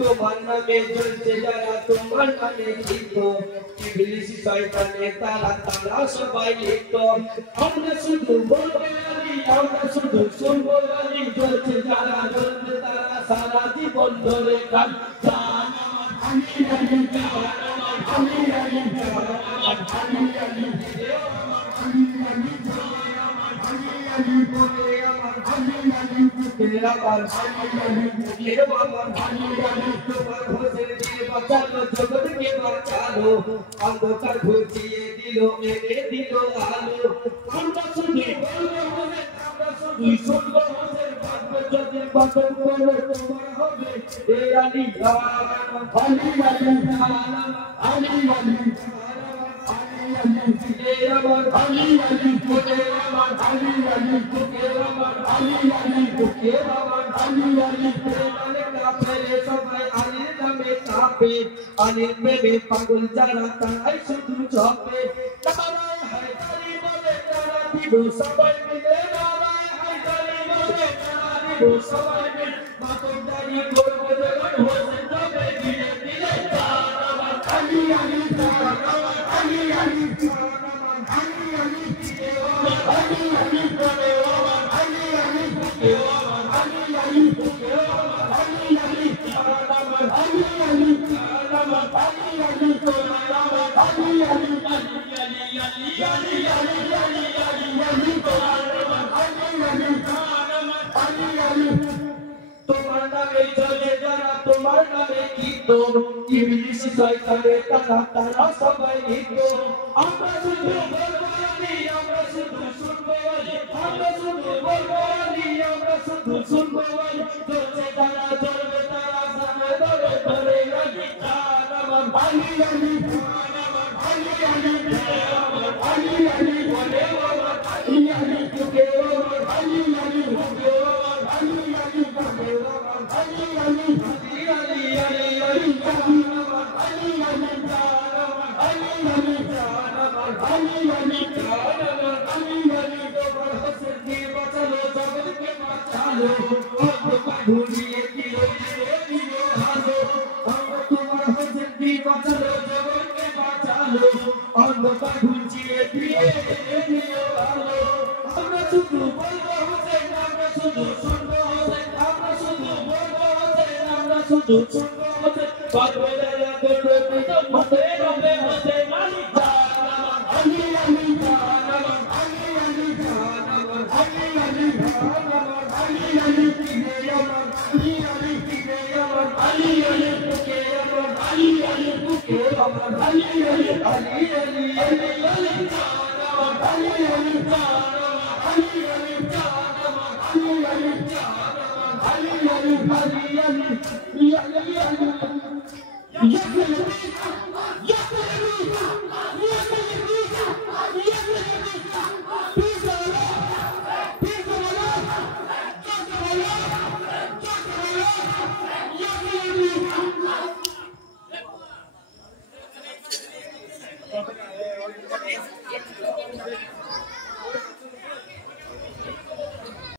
তোমার নামে জ্বলছে যারা তোমার নামে লিপ্ত ইবলিস শয়তানে তারা তারা সবাই লিপ্ত আমরা শুধু বলবো আলী আমরা শুধু শুনবো আলী জ্বলছে যারা জ্বলছে তারা সারা জীবন ধরে গান অন্ধকার ঘুচিয়ে দিল এনে দিল আলো আমরা শুধু শুনবো যদি বদল করো তোমার হবে এ আলী আলী আলী আলী আলী আমার আলী আলী কোকে আমার আলী আলী কোকে আমার আলী আলী কোকে আমার আলী আলী প্রেমে কাফেরে সবাই আলীর নামে কাঁপে আলীর প্রেমে পাগল যারা তারাই শুধু চপে নারায় হায়দারি বলে তারা দিব সবাই মিলে নারায় হায়দারি বলে তারা দিব সবাই মিলে মাতমদারি করবে যখন হোসেন যাবে ধীরে ধীরে আমার আলী আলী আমার আলী আলী তোমার নামে চলে যারা তোমার নামে গীত ইবলিস শয়তানে তারা তারা সবাই গীত আমরা শুধু বলবো আলী আমরা শুধু শুনবো আলী আমরা শুধু বলবো আলী আমরা শুধু শুনবো আলী চলছে তারা চলবে তারা সামনে ধরে ধরে আলী আমার আলী আলী আমার আলী আলী আমার আলী আলী বলে আমার আলী আলী তোকে আমার আলী আলী তোকে আমার আলী আলী তোকে আমার আলী আলী আলী আলী আলী আমার আলী আলী আমার আলী আলী আমার আলী আলী আমার আলী আলী তোমার হোসেন দিয়ে বাঁচালো জগৎকে বাঁচালো অন্ধকার ঘুরিয়ে দিল দিলে দিল আলো আমরা তোমার হোসেন দিয়ে বাঁচালো জগৎকে বাঁচালো অন্ধকার ঘুরিয়ে দিয়ে দিল আলো আমরা শুধু বলবো হোসেন আমরা শুধু শুনবো হোসেন আমরা শুধু বলবো হোসেন আমরা শুধু শুনবো হোসেন পাগল যারা করবে প্রথম মতে রবে হোসেন আলী আমার আলী আলী আমার আলী আলী আমার আলী আলী আমার আলী আলী কিনে আমার আলী আলী কিনে আমার আলী আলী তোকে আমার আলী আলী তোকে আমার আলী আলী আলী আলী আলী আলী আমার আলী আলী আলী আলী আমার আলী আলী আলী আলী আলী আলী আলী